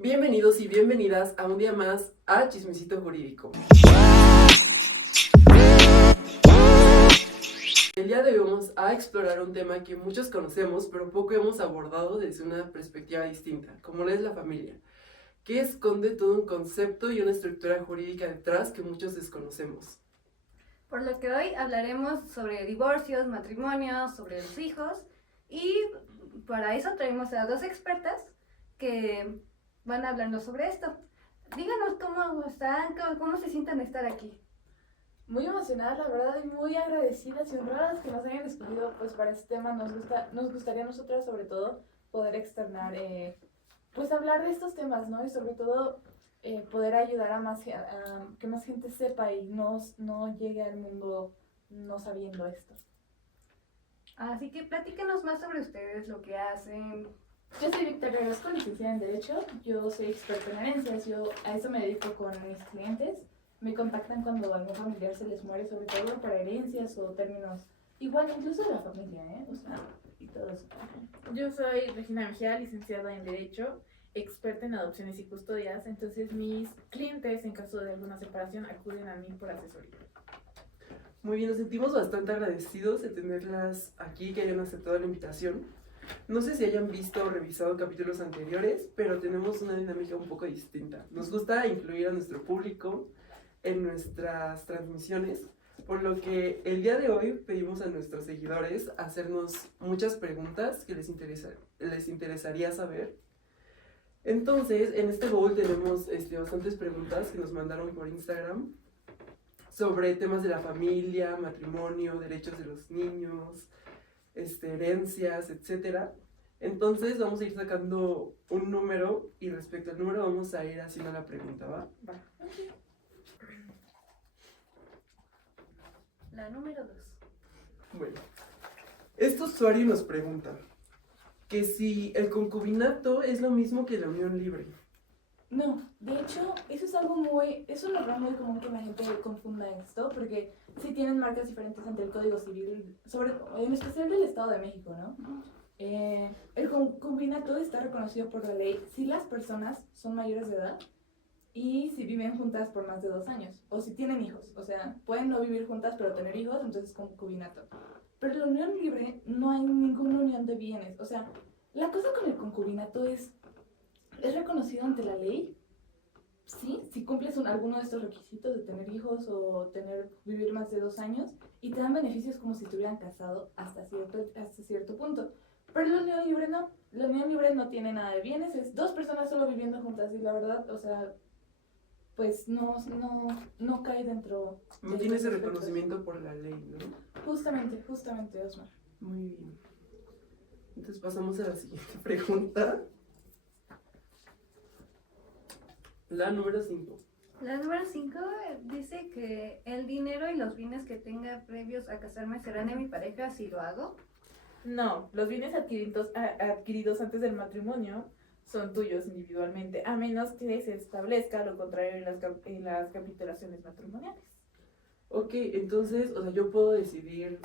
Bienvenidos y bienvenidas a un día más a Chismecito Jurídico. El día de hoy vamos a explorar un tema que muchos conocemos, pero poco hemos abordado desde una perspectiva distinta, como lo es la familia, que esconde todo un concepto y una estructura jurídica detrás que muchos desconocemos. Por lo que hoy hablaremos sobre divorcios, matrimonios, sobre los hijos y para eso traemos a dos expertas que van a hablarnos sobre esto. Díganos cómo están, cómo se sienten de estar aquí. Muy emocionadas, la verdad, y muy agradecidas y honradas que nos hayan escogido pues para este tema. Nos gustaría a nosotras sobre todo poder externar, pues hablar de estos temas, ¿no? Y sobre todo poder ayudar a que más gente sepa y no llegue al mundo no sabiendo esto. Así que platícanos más sobre ustedes, lo que hacen. Yo soy Victoria Orozco, licenciada en Derecho. Yo soy experta en herencias. Yo a eso me dedico con mis clientes. Me contactan cuando algún familiar se les muere, sobre todo para herencias o términos, igual incluso de la familia, o sea, y todo eso. Yo soy Regina Mejía, licenciada en Derecho, experta en adopciones y custodias. Entonces mis clientes, en caso de alguna separación, acuden a mí por asesoría. Muy bien, nos sentimos bastante agradecidos de tenerlas aquí, que hayan aceptado la invitación. No sé si hayan visto o revisado capítulos anteriores, pero tenemos una dinámica un poco distinta. Nos gusta incluir a nuestro público en nuestras transmisiones, por lo que el día de hoy pedimos a nuestros seguidores hacernos muchas preguntas que les interesaría saber. Entonces, en este bowl tenemos bastantes preguntas que nos mandaron por Instagram sobre temas de la familia, matrimonio, derechos de los niños, herencias, etc. Entonces vamos a ir sacando un número y respecto al número vamos a ir haciendo la pregunta, ¿va? Va. La número 2. Bueno, este usuario nos pregunta que si el concubinato es lo mismo que la unión libre. No, de hecho, eso es un error muy común que la gente confunda esto, porque sí tienen marcas diferentes ante el Código Civil, en especial del Estado de México, ¿no? El concubinato está reconocido por la ley si las personas son mayores de edad y si viven juntas por más de 2 años, o si tienen hijos, o sea, pueden no vivir juntas pero tener hijos, entonces es concubinato. Pero en la unión libre no hay ninguna unión de bienes, o sea, la cosa con el concubinato es reconocido ante la ley, sí, si cumples alguno de estos requisitos de tener hijos o vivir más de 2 años, y te dan beneficios como si estuvieran casados hasta cierto punto. Pero la unión libre no, la unión libre no tiene nada de bienes, es 2 personas solo viviendo juntas, y la verdad, o sea, pues no cae dentro. No tiene ese reconocimiento por la ley, ¿no? Justamente, Osmar. Muy bien. Entonces pasamos a la siguiente pregunta. La número 5. La número 5 dice que el dinero y los bienes que tenga previos a casarme serán de mi pareja si lo hago. No, los bienes adquiridos antes del matrimonio son tuyos individualmente, a menos que se establezca lo contrario en las capitulaciones matrimoniales. Ok, entonces, o sea, yo puedo decidir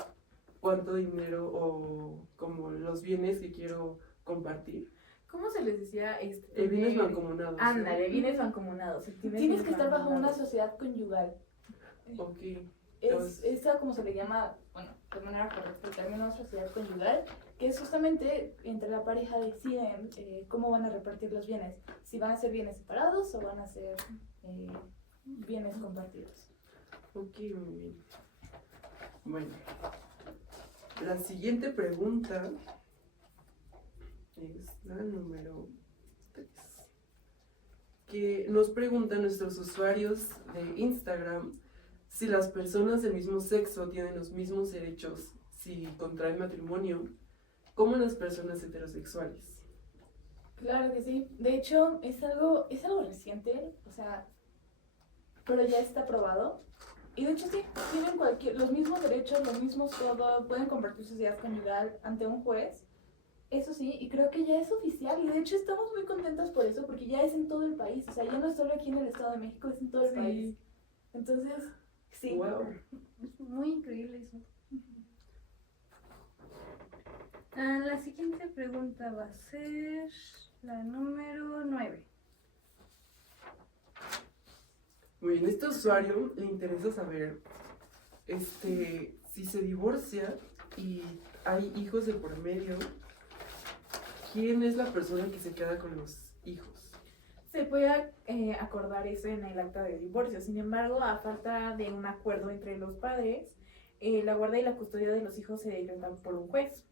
cuánto dinero o como los bienes que quiero compartir. ¿Cómo se les decía? Bienes mancomunados. Ándale, bienes mancomunados. Tienes que estar bajo una sociedad conyugal. Ok. Esa como se le llama, bueno, de manera correcta el término sociedad conyugal, que es justamente entre la pareja deciden cómo van a repartir los bienes, si van a ser bienes separados o van a ser bienes compartidos. Ok, muy bien. Bueno, la siguiente pregunta es la número 3, que nos preguntan nuestros usuarios de Instagram si las personas del mismo sexo tienen los mismos derechos si contraen matrimonio como las personas heterosexuales. Claro que sí. De hecho, es algo reciente, o sea, pero ya está aprobado. Y de hecho sí, tienen los mismos derechos, los mismos todo, pueden compartir sociedad conyugal ante un juez. Eso sí, y creo que ya es oficial, y de hecho estamos muy contentas por eso, porque ya es en todo el país, o sea, ya no es solo aquí en el Estado de México, es en todo el país. Entonces, sí. Wow. Es muy increíble eso. La siguiente pregunta va a ser la número 9. Muy bien, este usuario le interesa saber si se divorcia y hay hijos de por medio, ¿quién es la persona que se queda con los hijos? Se puede acordar eso en el acta de divorcio. Sin embargo, a falta de un acuerdo entre los padres, la guarda y la custodia de los hijos se decretan por un juez,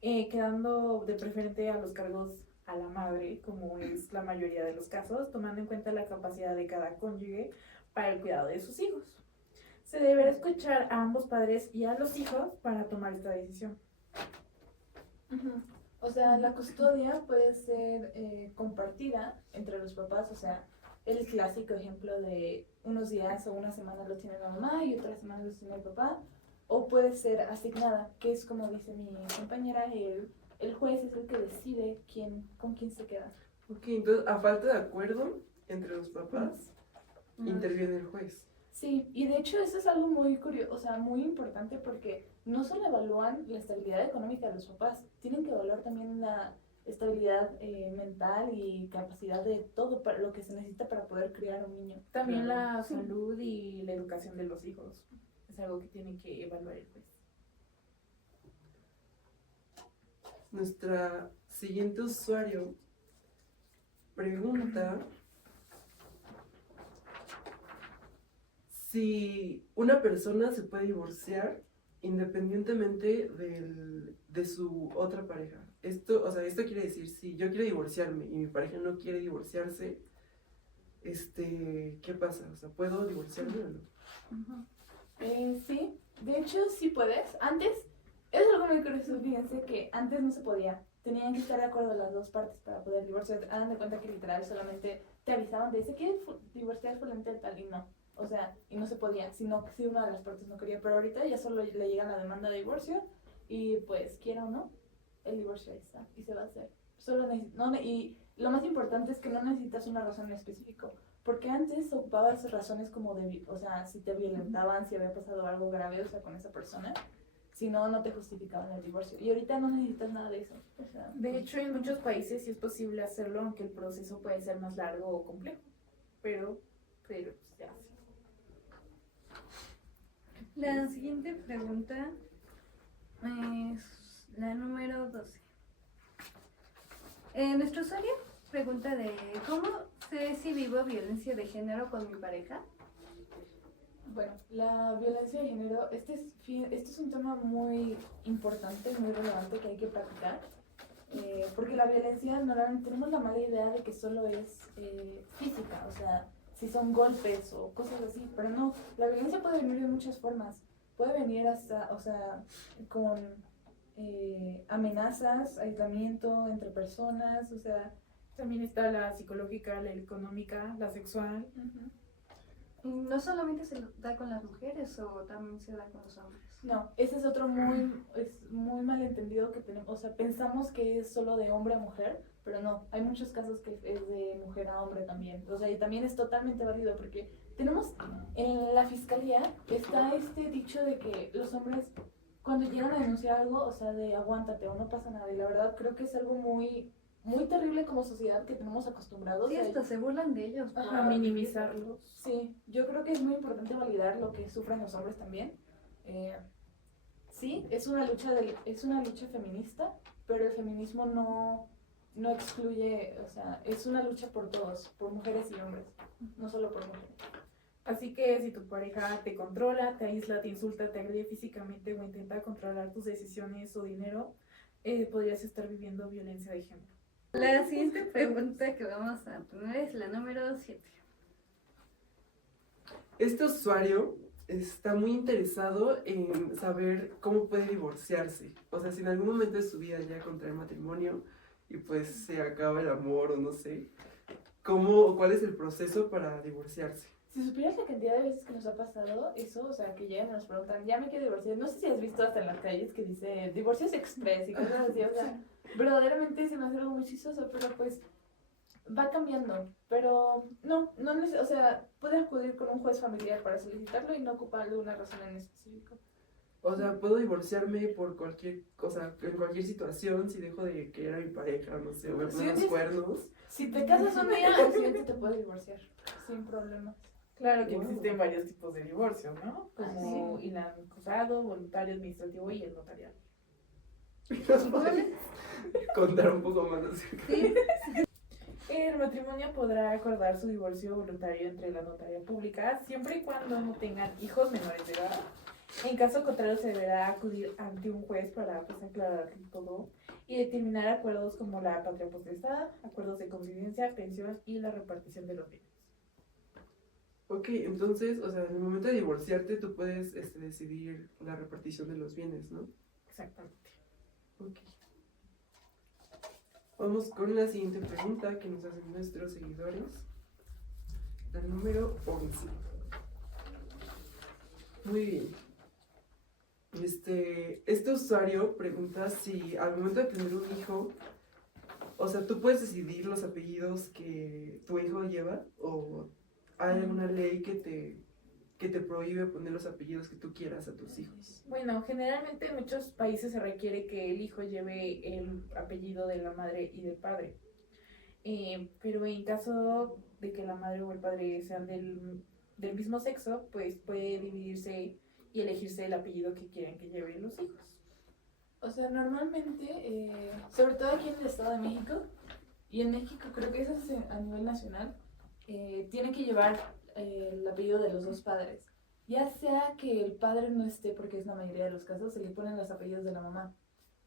quedando de preferente a los cargos a la madre, como es la mayoría de los casos, tomando en cuenta la capacidad de cada cónyuge para el cuidado de sus hijos. Se deberá escuchar a ambos padres y a los hijos para tomar esta decisión. Ujú. O sea, la custodia puede ser compartida entre los papás, o sea, el clásico ejemplo de unos días o una semana lo tiene la mamá y otra semana lo tiene el papá, o puede ser asignada, que es como dice mi compañera, el juez es el que decide con quién se queda. Ok, entonces a falta de acuerdo entre los papás, interviene el juez. Sí, y de hecho eso es algo muy curioso, o sea, muy importante porque no solo evalúan la estabilidad económica de los papás, tienen que evaluar también la estabilidad mental y capacidad de todo para lo que se necesita para poder criar un niño. También Claro. la salud y la educación de los hijos es algo que tiene que evaluar el juez. Nuestra siguiente usuario pregunta si una persona se puede divorciar independientemente de su otra pareja. Esto quiere decir, si yo quiero divorciarme y mi pareja no quiere divorciarse, ¿qué pasa? O sea, ¿puedo divorciarme o no? Sí, de hecho sí puedes. Antes, es algo muy curioso, fíjense que antes no se podía. Tenían que estar de acuerdo las dos partes para poder divorciar. Hagan de cuenta que literal solamente te avisaban de se quiere divorciar fulano de tal y no. O sea, y no se podía, sino que si una de las partes no quería. Pero ahorita ya solo le llegan la demanda de divorcio y pues quiera o no, el divorcio ahí está y se va a hacer. Y lo más importante es que no necesitas una razón en específico. Porque antes ocupabas razones como o sea, si te violentaban, si había pasado algo grave, o sea, con esa persona. Si no, no te justificaban el divorcio. Y ahorita no necesitas nada de eso. O sea, De hecho, en muchos países sí es posible hacerlo, aunque el proceso puede ser más largo o complejo. Pero se hace. La siguiente pregunta es la número 12. Nuestro usuario pregunta de ¿cómo sé si vivo violencia de género con mi pareja? bueno, la violencia de género, este es un tema muy importante, muy relevante que hay que practicar. Porque la violencia, normalmente tenemos la mala idea de que solo es física, o sea, si son golpes o cosas así, pero no, la violencia puede venir de muchas formas. Puede venir hasta, o sea, con amenazas, aislamiento entre personas, o sea. También está la psicológica, la económica, la sexual. ¿Y no solamente se da con las mujeres o también se da con los hombres? No, ese es otro muy malentendido que tenemos, o sea, pensamos que es solo de hombre a mujer, pero no, hay muchos casos que es de mujer a hombre también, o sea, y también es totalmente válido porque tenemos en la fiscalía está este dicho de que los hombres cuando llegan a denunciar algo, o sea, de aguántate o no pasa nada, y la verdad creo que es algo muy terrible como sociedad que tenemos acostumbrados. Sí, hasta se burlan de ellos. A minimizarlos. Sí, yo creo que es muy importante validar lo que sufren los hombres también. Sí, es una lucha feminista, pero el feminismo no excluye, o sea, es una lucha por todos, por mujeres y hombres, no solo por mujeres. Así que si tu pareja te controla, te aísla, te insulta, te agrede físicamente o intenta controlar tus decisiones o dinero, podrías estar viviendo violencia de género. La siguiente pregunta que vamos a tener es la número 7. Este usuario está muy interesado en saber cómo puede divorciarse. O sea, si en algún momento de su vida llega a contraer matrimonio y pues se acaba el amor o no sé, ¿cuál es el proceso para divorciarse? Si supieras la cantidad de veces que nos ha pasado eso, o sea, que llegan y nos preguntan, ya me quiero divorciar, no sé si has visto hasta en las calles que dice divorcios express y cosas así, o sea, verdaderamente se me hace algo muy chistoso, pero pues va cambiando, pero o sea, puedes acudir con un juez familiar para solicitarlo y no ocupa alguna razón en específico. O sea, puedo divorciarme por cualquier cosa, en cualquier situación, si dejo de querer a mi pareja, no sé, o me ponen los cuernos. Si te casas un día, al siguiente te puedes divorciar, sin problemas. Claro que Wow. existen varios tipos de divorcio, ¿no? Como sí. inacusado, voluntario, administrativo y el notarial. ¿Nos puedes contar un poco más acerca? Sí, El matrimonio podrá acordar su divorcio voluntario entre la notaría pública siempre y cuando no tengan hijos menores de edad. En caso contrario, se deberá acudir ante un juez para pues, aclarar todo y determinar acuerdos como la patria potestad, acuerdos de convivencia, pensión y la repartición de los bienes. Ok, entonces, o sea, en el momento de divorciarte tú puedes decidir la repartición de los bienes, ¿no? Exactamente. Ok. Vamos con la siguiente pregunta que nos hacen nuestros seguidores. La número 11. Muy bien. Este usuario pregunta si al momento de tener un hijo, o sea, tú puedes decidir los apellidos que tu hijo lleva o hay alguna ley que te prohíbe poner los apellidos que tú quieras a tus hijos. Bueno, generalmente en muchos países se requiere que el hijo lleve el apellido de la madre y del padre. Pero en caso de que la madre o el padre sean del mismo sexo, pues puede dividirse y elegirse el apellido que quieren que lleven los hijos. O sea, normalmente, sobre todo aquí en el Estado de México, y en México creo que eso es a nivel nacional, tiene que llevar el apellido de los dos padres. Ya sea que el padre no esté, porque es la mayoría de los casos, se le ponen los apellidos de la mamá.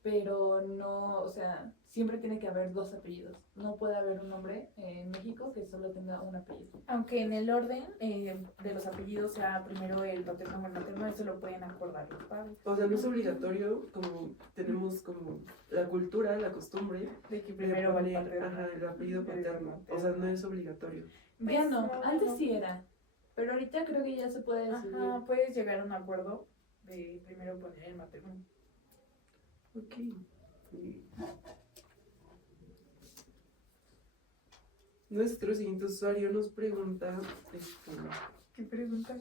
Pero no, o sea, siempre tiene que haber dos apellidos. No puede haber un hombre en México que solo tenga un apellido. Aunque en el orden de los apellidos sea primero el paterno o el materno, eso lo pueden acordar los padres. O sea, no es obligatorio, como tenemos como la cultura, la costumbre De que de primero va el poner, paterno. ajá, el apellido paterno. O sea, no es obligatorio. Ya Pues, no, no, antes no. sí era. Pero ahorita creo que ya se puede decidir. Ajá, puedes llegar a un acuerdo de primero poner el materno. Ok. Y nuestro siguiente usuario nos pregunta, ¿Qué pregunta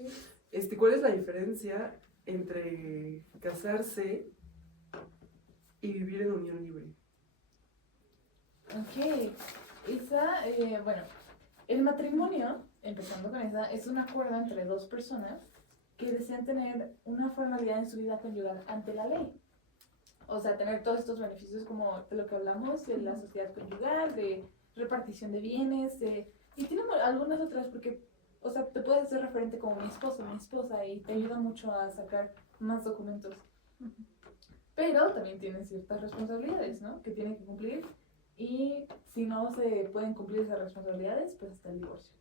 es? ¿cuál es la diferencia entre casarse y vivir en unión libre? Ok, bueno, el matrimonio, empezando con esa, es un acuerdo entre dos personas que desean tener una formalidad en su vida conyugal ante la ley. O sea, tener todos estos beneficios como de lo que hablamos, de la sociedad conyugal, de repartición de bienes, y tiene algunas otras porque, o sea, te puedes hacer referente como mi esposa, y te ayuda mucho a sacar más documentos. Pero también tiene ciertas responsabilidades, ¿no? Que tienen que cumplir. Y si no se pueden cumplir esas responsabilidades, pues está el divorcio.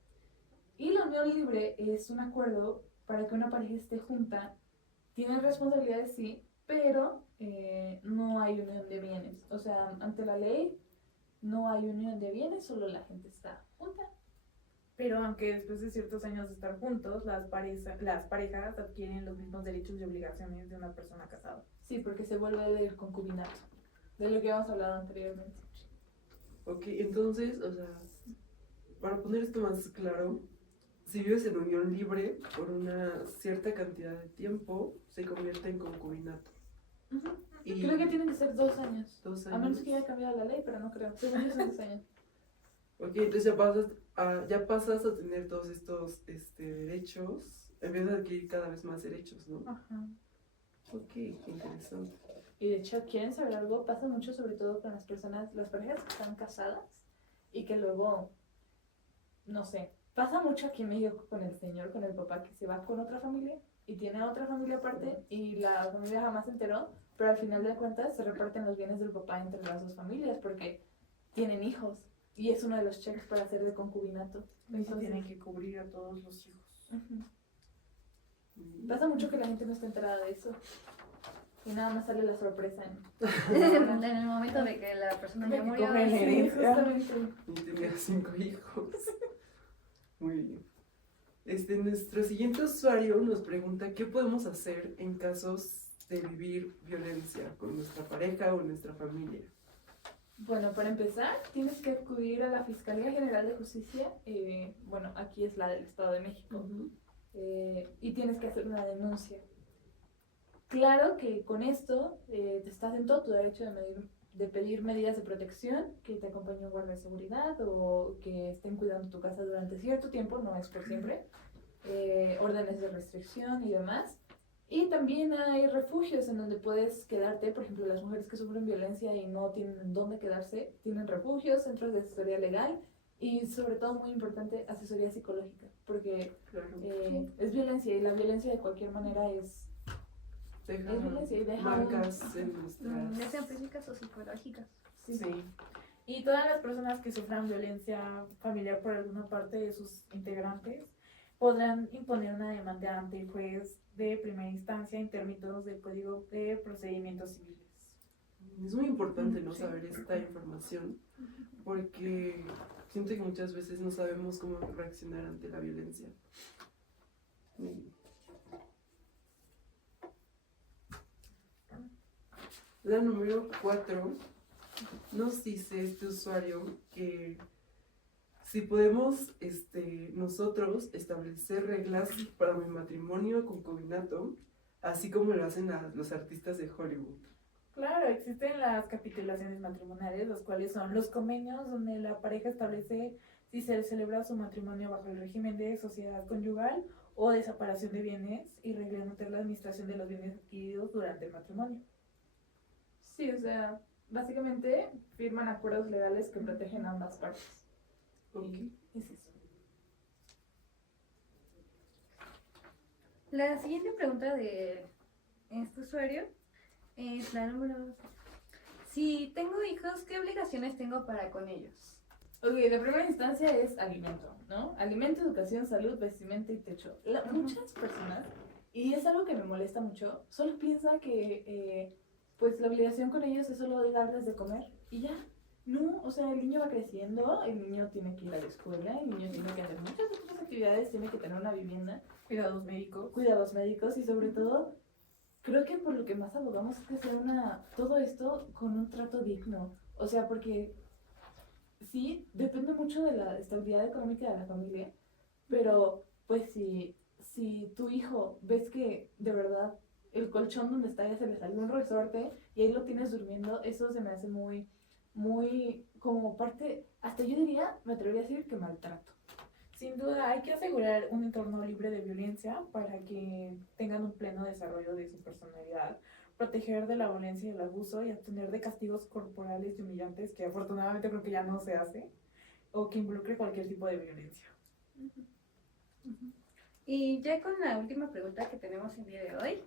Y la unión libre es un acuerdo para que una pareja esté junta. Tienen responsabilidades, sí, pero no hay unión de bienes. O sea, ante la ley no hay unión de bienes, solo la gente está junta. Pero aunque después de ciertos años de estar juntos, las parejas adquieren los mismos derechos y obligaciones de una persona casada. Sí, porque se vuelve del concubinato, de lo que hemos hablado anteriormente. Ok, entonces, o sea, para poner esto más claro, si vives en unión libre por una cierta cantidad de tiempo, se convierte en concubinato. Y Creo que tienen que ser 2 años. 2 A años. menos que haya cambiado la ley, pero no creo. Según yo son 2 años. Ok, entonces ya pasas a tener todos estos derechos, empiezas a adquirir cada vez más derechos, ¿no? Ajá. Ok, interesante. Y de hecho, ¿quieren saber algo? Pasa mucho sobre todo con las parejas que están casadas y que luego, no sé, pasa mucho aquí en México con el señor, con el papá que se va con otra familia y tiene otra familia aparte y la familia jamás se enteró, pero al final de cuentas se reparten los bienes del papá entre las dos familias porque tienen hijos y es uno de los checks para hacer de concubinato. Y se tienen que cubrir a todos los hijos. Ujú. Pasa mucho que la gente no está enterada de eso. Y nada más sale la sorpresa en el momento de que la persona ya Que murió. coge el sí. herencia. Justamente. Y tenía 5 hijos. Muy bien. Nuestro siguiente usuario nos pregunta qué podemos hacer en casos de vivir violencia con nuestra pareja o nuestra familia. Bueno, para empezar, tienes que acudir a la Fiscalía General de Justicia, bueno, aquí es la del Estado de México, y tienes que hacer una denuncia. Claro que con esto te estás en todo tu derecho de pedir medidas de protección, que te acompañe un guardia de seguridad o que estén cuidando tu casa durante cierto tiempo, no es por siempre. órdenes de restricción y demás. Y también hay refugios en donde puedes quedarte. Por ejemplo, las mujeres que sufren violencia y no tienen dónde quedarse, tienen refugios, centros de asesoría legal y sobre todo, muy importante, asesoría psicológica. Porque Claro. es violencia y la violencia de cualquier manera es violencia y deja marcas en nuestras... Ya sean físicas o psicológicas. Sí. Sí. Y todas las personas que sufran violencia familiar por alguna parte de sus integrantes podrán imponer una demanda ante el juez de primera instancia en términos del Código de Procedimientos Civiles. Es muy importante no Sí. saber esta información porque siento que muchas veces no sabemos cómo reaccionar ante la violencia. La número 4 nos dice este usuario que si podemos nosotros establecer reglas para mi matrimonio concubinato, así como lo hacen los artistas de Hollywood. Claro, existen las capitulaciones matrimoniales, los cuales son los convenios donde la pareja establece si se celebra su matrimonio bajo el régimen de sociedad conyugal o de separación de bienes y reglamentar la administración de los bienes adquiridos durante el matrimonio. Sí, o sea, básicamente firman acuerdos legales que protegen a ambas partes. Ok. Es eso. La siguiente pregunta de este usuario es la número 2. Si tengo hijos, ¿qué obligaciones tengo para con ellos? Ok, de primera instancia es alimento, ¿no? Alimento, educación, salud, vestimenta y techo. Muchas personas, y es algo que me molesta mucho, solo piensa que pues la obligación con ellos es solo darles de comer y ya. No, o sea, el niño va creciendo, el niño tiene que ir a la escuela, el niño tiene que hacer muchas otras actividades, tiene que tener una vivienda, Cuidados médicos. cuidados médicos y sobre todo, creo que por lo que más abogamos es que sea todo esto con un trato digno. O sea, porque sí, depende mucho de la estabilidad económica de la familia, pero pues si tu hijo ves que de verdad el colchón donde está ya se le salió un resorte y ahí lo tienes durmiendo, eso se me hace muy, muy como parte, hasta yo diría, me atrevería a decir que maltrato. Sin duda, hay que asegurar un entorno libre de violencia para que tengan un pleno desarrollo de su personalidad, proteger de la violencia y el abuso y obtener de castigos corporales y humillantes, que afortunadamente creo que ya no se hace, o que involucre cualquier tipo de violencia. Y ya con la última pregunta que tenemos el día de hoy,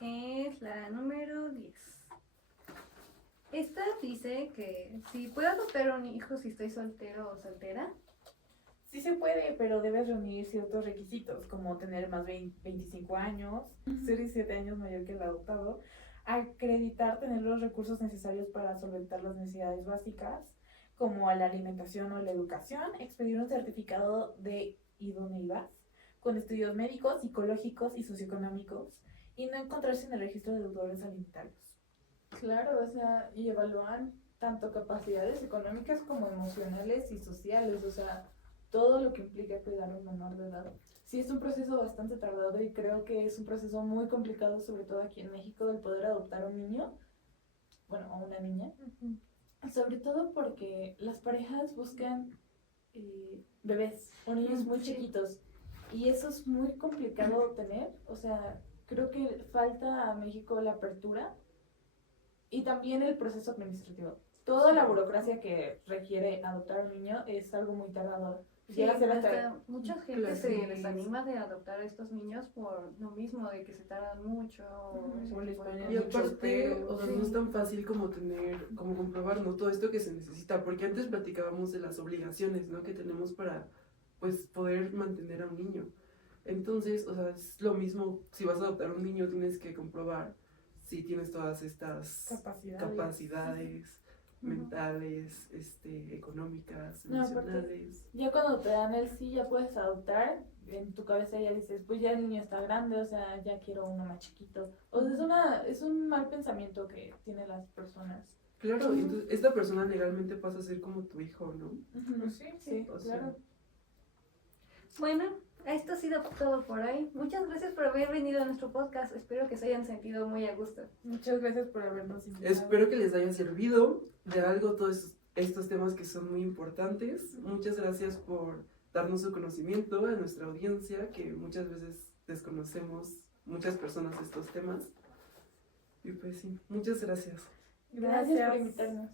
es la número 10. Esta dice que si puedo adoptar un hijo si estoy soltero o soltera. Sí se puede, pero debes reunir ciertos requisitos, como tener más de 25 años, ser 17 años mayor que el adoptado, acreditar tener los recursos necesarios para solventar las necesidades básicas, como la alimentación o la educación, expedir un certificado de idoneidad, con estudios médicos, psicológicos y socioeconómicos, y no encontrarse en el registro de deudores alimentarios. Claro, o sea, y evalúan tanto capacidades económicas como emocionales y sociales, o sea, todo lo que implica cuidar a un menor de edad. Sí, es un proceso bastante tardado y creo que es un proceso muy complicado, sobre todo aquí en México, el poder adoptar a un niño, bueno, a una niña, sobre todo porque las parejas buscan bebés o niños muy chiquitos y eso es muy complicado obtener, o sea, creo que falta a México la apertura y también el proceso administrativo. Toda la burocracia que requiere adoptar a un niño es algo muy tardado. Sí, Llega a ser hasta mucha gente se clases. desanima de adoptar a estos niños por lo mismo, de que se tardan mucho. O les ponen Y muchos aparte, peros. o sea, no es tan fácil como comprobar, ¿no? Todo esto que se necesita, porque antes platicábamos de las obligaciones, ¿no? Que tenemos para, pues, poder mantener a un niño. Entonces, o sea, es lo mismo, si vas a adoptar a un niño tienes que comprobar si tienes todas estas capacidades mentales, económicas, No, aparte, emocionales. ya cuando te dan el sí, ya puedes adoptar, en tu cabeza ya dices, pues ya el niño está grande, o sea, ya quiero uno más chiquito. O sea, es un mal pensamiento que tienen las personas. Claro, entonces esta persona legalmente pasa a ser como tu hijo, ¿no? Pues sí, Sí, o sea, claro. Bueno, esto ha sido todo por hoy. Muchas gracias por haber venido a nuestro podcast. Espero que se hayan sentido muy a gusto. Muchas gracias por habernos invitado. Espero que les haya servido de algo todos estos temas que son muy importantes. Muchas gracias por darnos su conocimiento a nuestra audiencia, que muchas veces desconocemos muchas personas estos temas. Y pues sí, muchas gracias. Gracias por invitarnos.